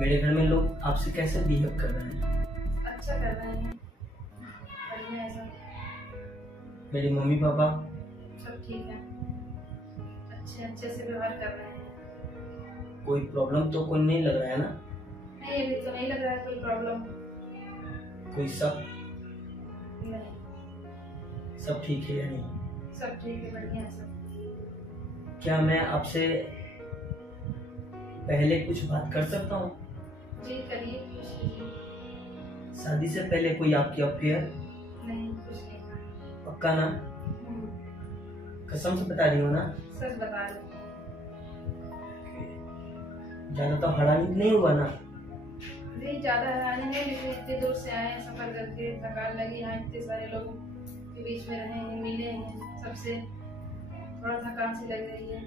मेरे घर में लोग आपसे कैसे बिहेव कर रहे हैं? अच्छा कर रहे हैं, बढ़िया है सब। मेरी मम्मी पापा? सब ठीक है, अच्छे से व्यवहार कर रहे हैं। कोई प्रॉब्लम तो कोई नहीं लग रहा है ना? नहीं, अभी तो नहीं लग रहा है कोई प्रॉब्लम। कोई सब? नहीं, सब ठीक है या नहीं? सब ठीक है, बढ़िया है सब। क्या मैं आपसे पहले कुछ बात कर सकता हूँ? जी करिए, पूछ लीजिए। शादी से पहले कोई आपकी अफेयर? नहीं, कुछ नहीं। पक्का ना? कसम से बता रही हो ना? सच बता रही हूँ। ज्यादा तो हरानी नहीं हुआ ना? नहीं, ज्यादा हैरानी नहीं, लेकिन इतने दूर से आए हैं, सफर करके थकान लगी, यहाँ इतने सारे लोगों के बीच में रहे हैं, मिले हैं सबसे, थोड़ा थकान सी लग रही है।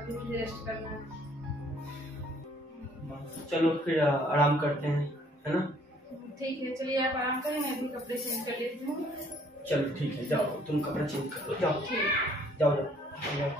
अभी मुझे रेस्ट करना है। चलो फिर आराम करते हैं, है ना? ठीक है, चलिए आप आराम करें, मैं भी कपड़े चेंज कर लेती हूँ। चलो ठीक है, जाओ तुम कपड़ा चेंज कर लो, जाओ जाओ जाओ जाओ।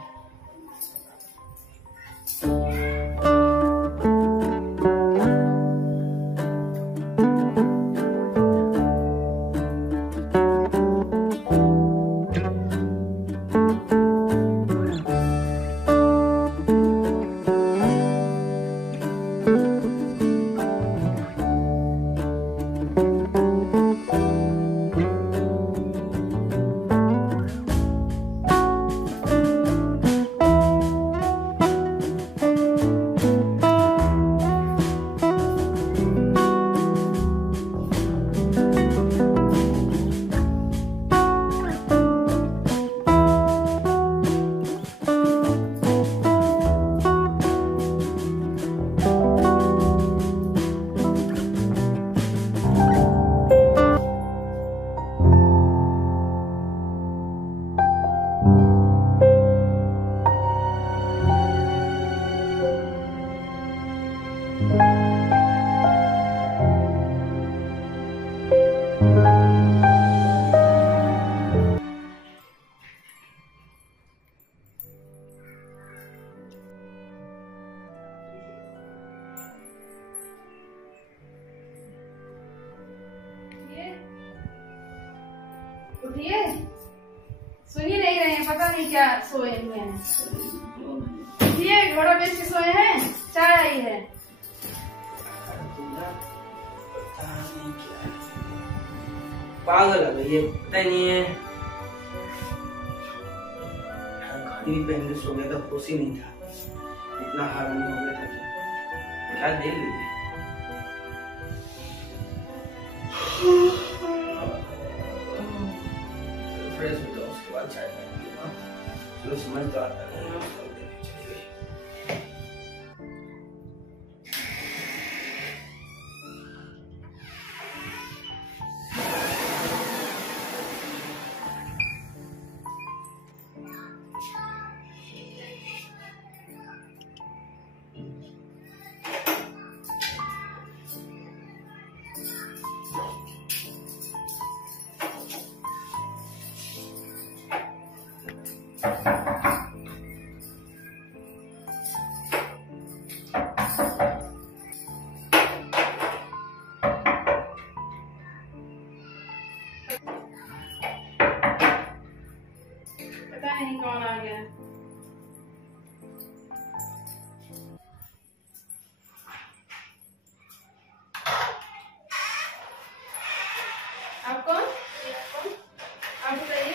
उठिए, सुन ही नहीं रहे हैं, पता नहीं क्या सोए हुए हैं। उठिए, घोड़ा बेच के सोए हैं, चाय आई है। पागल है ये, पता नहीं है। घड़ी पहन के सो गया था, होश ही नहीं था, इतना हैरान हो गया था कि क्या दे ली। फ्रेश हो जाओ, उसके बाद चाय पीऊंगा। चलो समझ तो आता नहीं है, चली गई। पता नहीं कौन आ गया। आप कौन? आप बताइए।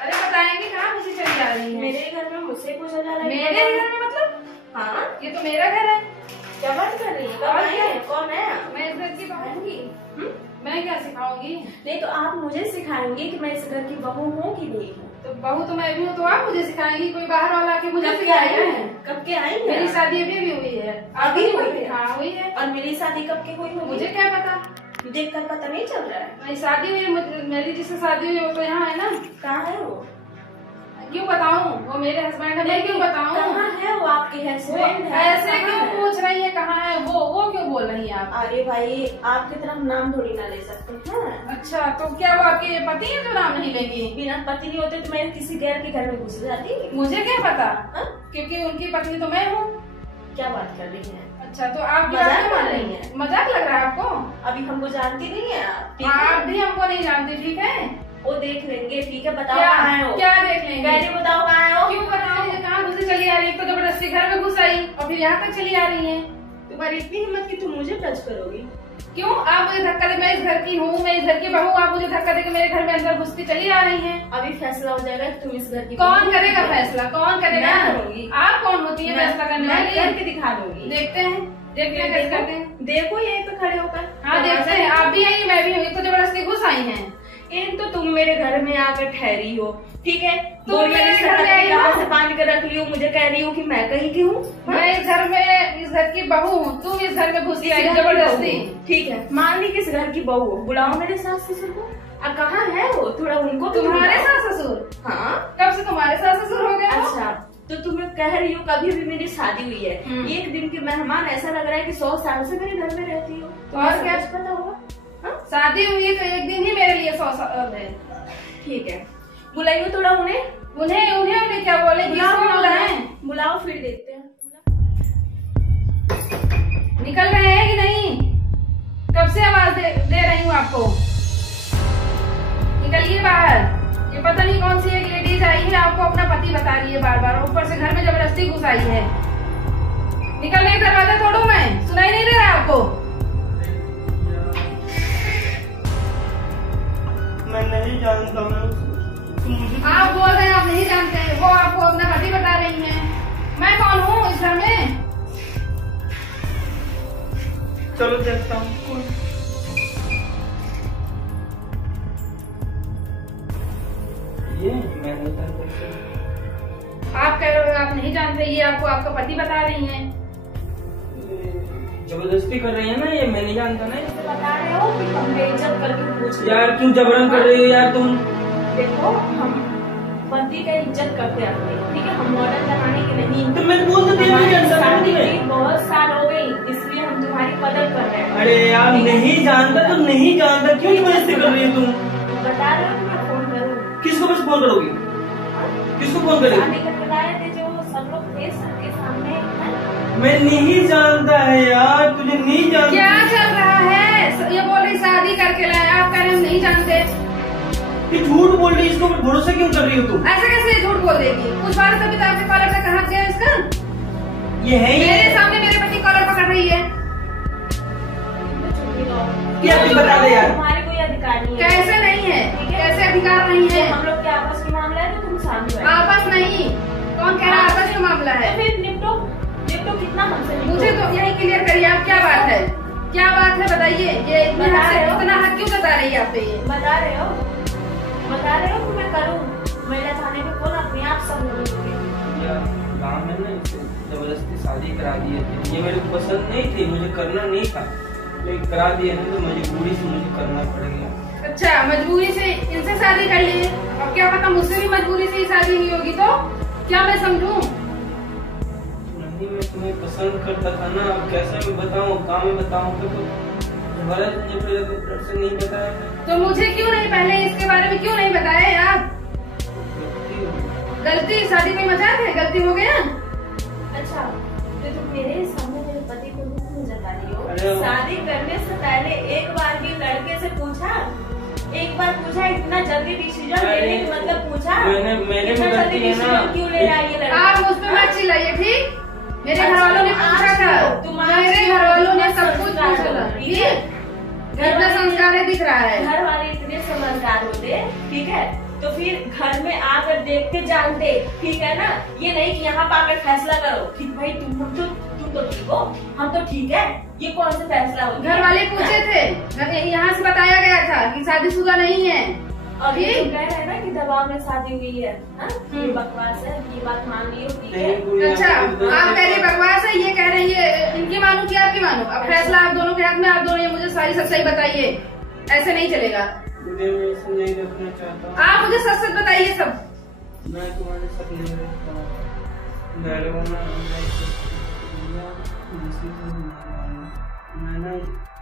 अरे बताएंगे कहाँ, मुझे चली जा रही है। मेरे घर में मुझसे पूछा जा रहा है। मेरे घर में मतलब? हाँ, ये तो मेरा घर है। क्या बात कर रही है? कब आई है? कौन है? मैं इस घर की बहू की। मैं क्या सिखाऊंगी? नहीं तो आप मुझे सिखाएंगे कि मैं इस घर की बहू हूँ कि नहीं हूँ। तो बहू तो मैं भी हूँ, तो आप मुझे सिखाएंगी? कोई बाहर वाला आके मुझे कब के सिखाएगा? आई है? कब के आई है? मेरी शादी अभी भी हुई है। अभी हुई है? हाँ हुई है। और मेरी शादी कब की हुई होगी? मुझे क्या पता, देख कर पता नहीं चल रहा है। मेरी शादी हुई है, मेरी जिससे शादी हुई है वो तो यहाँ है ना। कहाँ है वो? क्यों बताऊं? वो मेरे हस्बैंड है, मैं क्यों बताऊं? कहाँ है वो? आपके हस्बैंड है? ऐसे क्यों पूछ रही है कहाँ है वो क्यों बोल रही है आप? अरे भाई, आपकी तरफ नाम थोड़ी ना ले सकते हैं। अच्छा, तो क्या वो आपके पति है जो नाम नहीं लेंगी? बिना पति नहीं होते तो मैं किसी गैर के घर में घुस जाती। मुझे क्या पता, हाँ? क्योंकि उनकी पत्नी तो मैं हूँ। क्या बात कर रही हैं? अच्छा तो आप मजाक कर रही हैं? मजाक लग रहा है आपको? अभी हमको जानती नहीं है आप, ठीक है? आप भी हमको नहीं जानते, ठीक है? वो देख लेंगे, ठीक है? बताओ क्या कहाँ हो? क्या देख लेंगे? पहले बताओ कहाँ हो? क्यों बताओगे? कहाँ घुसी चली आ रही? तो जबरदस्ती घर में घुस आई और फिर यहाँ तक चली आ रही है। तुम्हारी इतनी हिम्मत कि तुम मुझे टच करोगी? क्यों? आप मुझे धक्का दे, मैं इस घर की हूँ, मैं इस घर की बहू, आप मुझे धक्का दे के मेरे घर में अंदर घुस के चली आ रही हैं। अभी फैसला हो जाएगा कि तुम इस घर की कौन करेगा फैसला? कौन करेगा? मैं करूंगी। आप कौन होती है फैसला करने वाली? करके दिखा दूंगी। देखते हैं, देखते हैं कैसे करते हैं। देखो यहीं पे खड़े होकर। हाँ देखते हैं, आप भी आई मैं भी हूँ, तो जबरदस्ती घुस आई हैं। एक तो तुम मेरे घर में आकर ठहरी हो, ठीक है? तुम मेरे घर में आई हो? से बांध कर रख ली हो, मुझे कह रही हो कि मैं कहीं की हूँ। मैं इस घर में, इस घर की बहू हूँ, तुम इस घर में घुसी आई जबरदस्ती। ठीक है, मान ली किस घर की बहू हो, बुलाओ मेरे सास ससुर को। कहाँ है वो? थोड़ा उनको भी तुम्हारे बुलाओ। सास ससुर? हाँ, कब से तुम्हारे सास ससुर हो गए? अच्छा तो तुम्हें कह रही हो कभी भी मेरी शादी हुई है, एक दिन की मेहमान, ऐसा लग रहा है कि 100 साल से मेरे घर में रहती हो। तो और क्या पता होगा? शादी हुई है तो एक दिन ही मेरे लिए 100 साल है। ठीक है, बुलाइयो थोड़ा उन्हें। उन्हें क्या बोले? बुलाओ फिर देखते हैं। निकल रहे हैं कि नहीं? कब से आवाज दे रही हूँ आपको, निकलिए बाहर। ये पता नहीं कौन सी एक लेडीज आई है, आपको अपना पति बता रही है बार बार, ऊपर से घर में जबरदस्ती घुस आई है। निकलने का दरवाजा तोड़ू मैं? सुनाई नहीं दे रहा आपको? मैं नहीं जानता हूँ। आप बोल रहे हैं आप नहीं जानते, वो आपको अपना पति बता रही हैं। मैं कौन हूँ इस घर में? चलो देखता हूँ। ये मैं नहीं जानता। आप कह रहे हो आप नहीं जानते, ये आपको आपका पति बता रही हैं। जबरदस्ती कर रही है ना, ये मैं नहीं जानता ना। बता रहे हो कि हम बेइज्जत करके पूछ रहे हो। यार क्यों जबरन कर रही हो यार तुम? देखो हम पति का इज्जत करते हैं अपने, ठीक है? हम मॉडर्न जमाने के नहीं। तो मैं बोल तो दिया नहीं जानता ना तुम्हें। बहुत साल हो गई, इसलिए हम तुम्हारी कदर कर रहे हैं। अरे यार नहीं जानता तो नहीं जानता, क्यों जबरदस्ती कर रही हो तुम? बता रहे हो कि मैं फोन करूँ? किसको बस फोन करोगी? किसको फोन करोगी? शादी करके लाए थे जो सब लोग थे सबके सामने है? मैं नहीं जानता है यार, तुझे नहीं जानता। क्या चल रहा है? ये बोल रही शादी करके लाया, आप कह रहे हम नहीं जानते। ये झूठ बोल रही है, इसको भरोसा क्यों कर रही हो तुम? ऐसे कैसे झूठ बोल देगी? कुछ बार तभी तो आपके कॉलर पे कहा गया इसका। ये है ही मेरे सामने मेरे पति कॉलर पकड़ रही है। क्या बता दे यार। तुम्हारे कोई अधिकार नहीं है। कैसे नहीं है? कैसे अधिकार नहीं है? हम लोग के आपस में मामला है तो तुम सामने आपस नहीं, कौन कह रहा है आपस में मामला है? फिर निपटो कितना हमसे निपटो। मुझे तो यही क्लियर करिए, आप क्या बात है, क्या बात है बताइए। ये इतना हक क्यों जता रही है आप पे? ये बता रहे हो कि मैं करूँ? मेरा चाहने पे कौन अपने आप सब होंगे? गाँव में ना इसे जबरदस्ती शादी करा दी थी, ये मेरे को पसंद नहीं थी, मुझे करना नहीं था, तो करा दिया ना, तो मजबूरी से मुझे करना पड़ गया। अच्छा मजबूरी से इनसे शादी कर ली, अब क्या पता मुझसे भी मजबूरी से ही शादी हुई होगी, तो क्या मैं समझूं? नहीं मैं तुम्हें पसंद करता था ना, अब कैसे मैं बताऊं, कहाँ मैं बताऊं? तो भरत मुझे पहले तो तरफ से नहीं बताया, तो मुझे क्यों नहीं पहले इसके बारे में क्यों नहीं बताया यार? गलती शादी में मजाक है, गलती हो गया। अच्छा तो तुम मेरे सामने मेरे पति को दुख में जता रही अरे हो? शादी करने से पहले एक बार भी लड़के से पूछा? एक बार पूछा? इतना जल्दी डिसीजन लेने का मतलब पूछा? मैंने गलती है ना। क्यों ले रहा है ये लड़का? आप मुझ पे मत चिल्लाइए, ठीक? मेरे घर वालों ने पूछा था, मेरे घर वालों ने सब कुछ पूछा, ठीक? घर में संस्कार दिख रहा है। घर वाले इतने समझदार होते, ठीक है, तो फिर घर में आकर देखते जानते, ठीक है ना? ये नहीं कि यहाँ आकर फैसला करो कि भाई तुम तो ठीक हो, हम तो ठीक है, ये कौन सा फैसला हो? घर वाले पूछे थे, यहाँ से बताया गया था कि शादीशुदा नहीं है। और ये कह रहे हैं ना कि दबाव में शादी हुई है, ये बकवास है, ये बात मान लियो, ठीक है? अच्छा आप कह रही बकवास है, ये कह रही है इनकी मानू कि आपकी मानू? अब फैसला आप दोनों के हाथ में, आप दोनों ये मुझे सारी सच्चाई बताइए, ऐसे नहीं चलेगा। नहीं रखना चाहता हूँ। आप मुझे सच सच बताइए सब। मैं तुम्हारे साथ नहीं रहता हूँ, मैं ना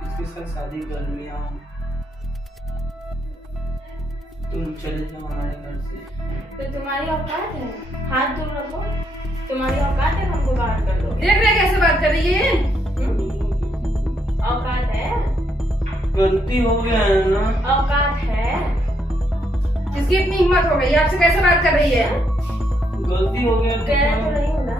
इसके साथ शादी कर लिया हूँ, तुम चले जाओ हमारे घर से। तो तुम्हारी औकात है, हाथ दूर रखो, तुम्हारी औकात है हमको बाहर कर दो। देख रहे कैसे बात कर रही है? औकात है, गलती हो गया है ना। औकात है। इसकी इतनी हिम्मत हो गई, आपसे कैसे बात कर रही है? गलती हो गया कह रहे तो नहीं हो ना,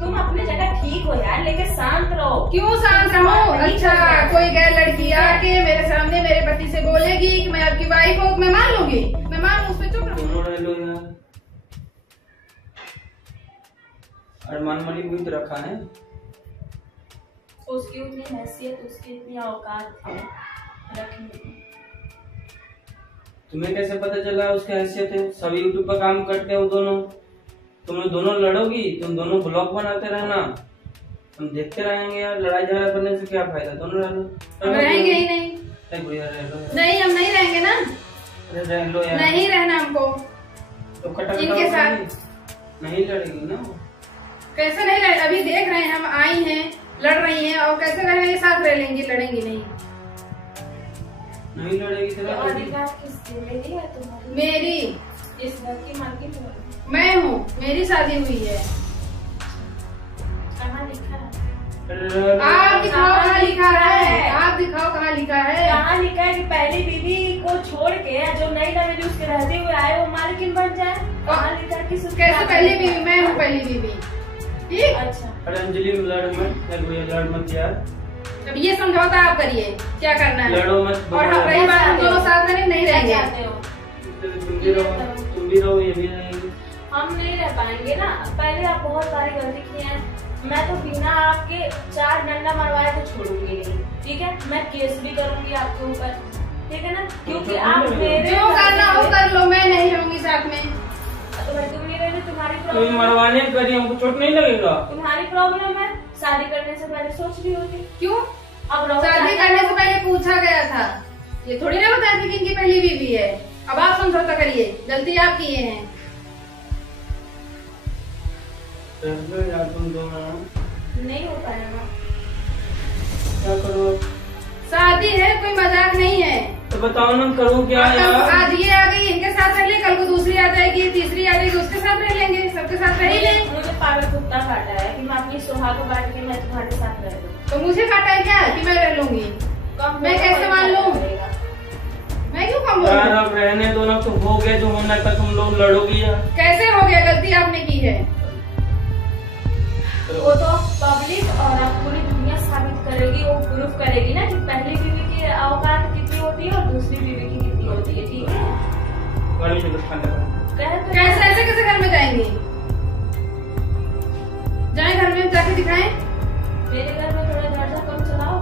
तुम अपनी जगह ठीक हो यार, लेकिन शांत रहो। क्यों शांत रहूं? अच्छा, कोई गैर लड़की आके मेरे सामने मेरे पति से बोलेगी कि मैं आपकी वाइफ हूँ, मैं मान लूंगी? मैं मान लूं, उस पे चुप रहूं? दोनों रह लो यार। अरमान मलिक भी तो रखा है। उसकी उतनी हैसियत, उसकी इतनी औकात है रखने की। तुम्हें कैसे पता चला उसकी हैसियत है? सब यूट्यूब पर काम करते हो दोनों। तुम लोग दोनों लड़ोगी, तुम दोनों ब्लॉग बनाते रहना, हम देखते रहेंगे यार। लड़ाई झगड़ा करने से क्या फायदा? दोनों रह लो। हम रहेंगे ही नहीं। रह लो। नहीं, हम नहीं रहेंगे ना। अरे रह लो यार। नहीं रहना हमको तो कटा इनके साथ। नहीं लड़ेगी ना। कैसे नहीं लड़े? अभी देख रहे हैं, हम आई हैं, लड़ रही हैं, और कैसे रहेंगे? साथ रह लेंगे, लड़ेंगे नहीं। नहीं लड़ेगी तो अधिकार किसकी? मेरी है तुम्हारी? मेरी। इस घर की मालकिन हो? मैं हूँ, मेरी शादी हुई है। कहाँ लिखा है? आप दिखाओ कहाँ लिखा है? आप दिखाओ कहाँ लिखा है? कहाँ लिखा है कि पहली बीवी को छोड़ के जो नई नवेली उसके रहते हुए आए वो मालकिन बन जाए? कहाँ लिखा है? किस? कैसे पहली बीवी? मैं हूँ पहली बीवी। ठीक। अच्छा, अरे अंजलि लड़ मत यार। अब ये समझौता आप करिए, क्या करना है। लड़ो मत। और हम रही बात, हम दोनों साथ में नहीं रहेंगे। चाहते हो? तुम भी रहो, ये भी रहेंगे। हम नहीं रह पाएंगे ना। पहले आप बहुत सारी गलती की है। मैं तो बिना आपके 4 डंडा मरवाए तो छोड़ूंगी नहीं, ठीक है? मैं केस भी करूंगी आपके ऊपर, ठीक है ना? क्योंकि आप मेरे जो करना हो कर लो, मैं नहीं रहूंगी साथ में। तो भाई तुम नहीं रहे, तुम्हारी कोई प्रॉब्लम, मरवाने करी हमको चोट नहीं लगेगा। तुम्हारी प्रॉब्लम है। शादी करने से पहले सोच रही होती। क्यों? अब रहो, शादी करने से पहले पूछा गया था, ये थोड़ी ना बताया था कि इनकी पहली बीवी है। अब आप समझौता करिए, गलती आप किए हैं। यार तुम दोनों नहीं हो पाएगा। क्या करो? शादी है, कोई मजाक नहीं है। तो बताओ ना, करूँ क्या यार? आज ये आ गई, इनके साथ रह ले, कल को दूसरी आ जाएगी, तीसरी आ जाएगी, उसके साथ रह लेंगे, सबके साथ रह ही ले। मुझे पागल कुत्ता काटा है कि मैं अपनी सुहाग बांट के मैं तुम्हारे साथ रह लूं। तो मुझे काटा है क्या कि मैं रह लूंगी? मैं कैसे मान लूं? मैं क्यों कम यार बोलूं? अब रहने दो ना, तो हो गया जो होना था। तुम लोग लड़ोगी यार। कैसे हो गया? गलती आपने की है। वो तो पब्लिक और अब पूरी दुनिया साबित करेगी, वो प्रूफ करेगी ना कि पहली बीवी की औकात कितनी होती है और दूसरी बीवी की कितनी होती है, ठीक है? कैसे ऐसे कैसे घर में जाएंगे? जाए घर में जाके दिखाएं। मेरे घर में थोड़ा दर्जा कम चलाओ।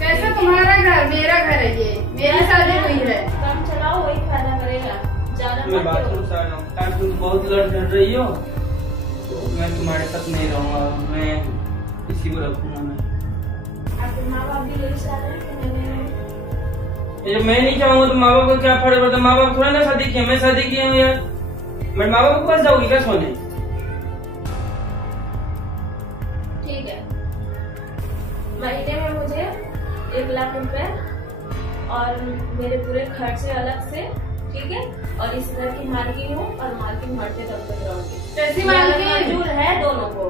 कैसे? तुम्हारा घर, मेरा घर है, ये मेरी शादी हुई है। कम चलाओ, वही फायदा करेगा, ज्यादा मैं मत बाथरूम करो। से आ रहा हूँ यार। तुम बहुत लड़ झड़ रही हो, तो मैं तुम्हारे साथ नहीं रहूंगा। मैं इसी को रखूंगा। मैं आपके माँ बाप भी यही चाह रहे हैं कि मैंने जब मैं नहीं चाहूंगा तो माँ बाप को क्या फर्क पड़ता? माँ बाप थोड़ा ना शादी किया, मैं शादी किया हूँ यार। मैं माँ बाप के पास जाऊंगी क्या सोने? ठीक है, महीने में मुझे 1 लाख रुपए और मेरे पूरे खर्चे अलग से, ठीक है? और इस घर की मालकिन हूँ और मालकिन मरते तब तक रहूंगी। कैसी मालकिन? मंजूर है दोनों को,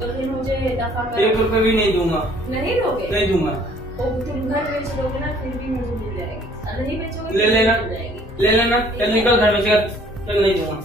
तो फिर मुझे दफा कर। 1 रुपए भी नहीं दूंगा। नहीं दोगे? नहीं दूंगा। तुम घर बेच दोगे ना, फिर भी मुझे मिल जाएगी। और नहीं बेचोगे ले लेना, मिल जाएगी। ले लेना। चल निकल घर में से, चल नहीं दूंगा।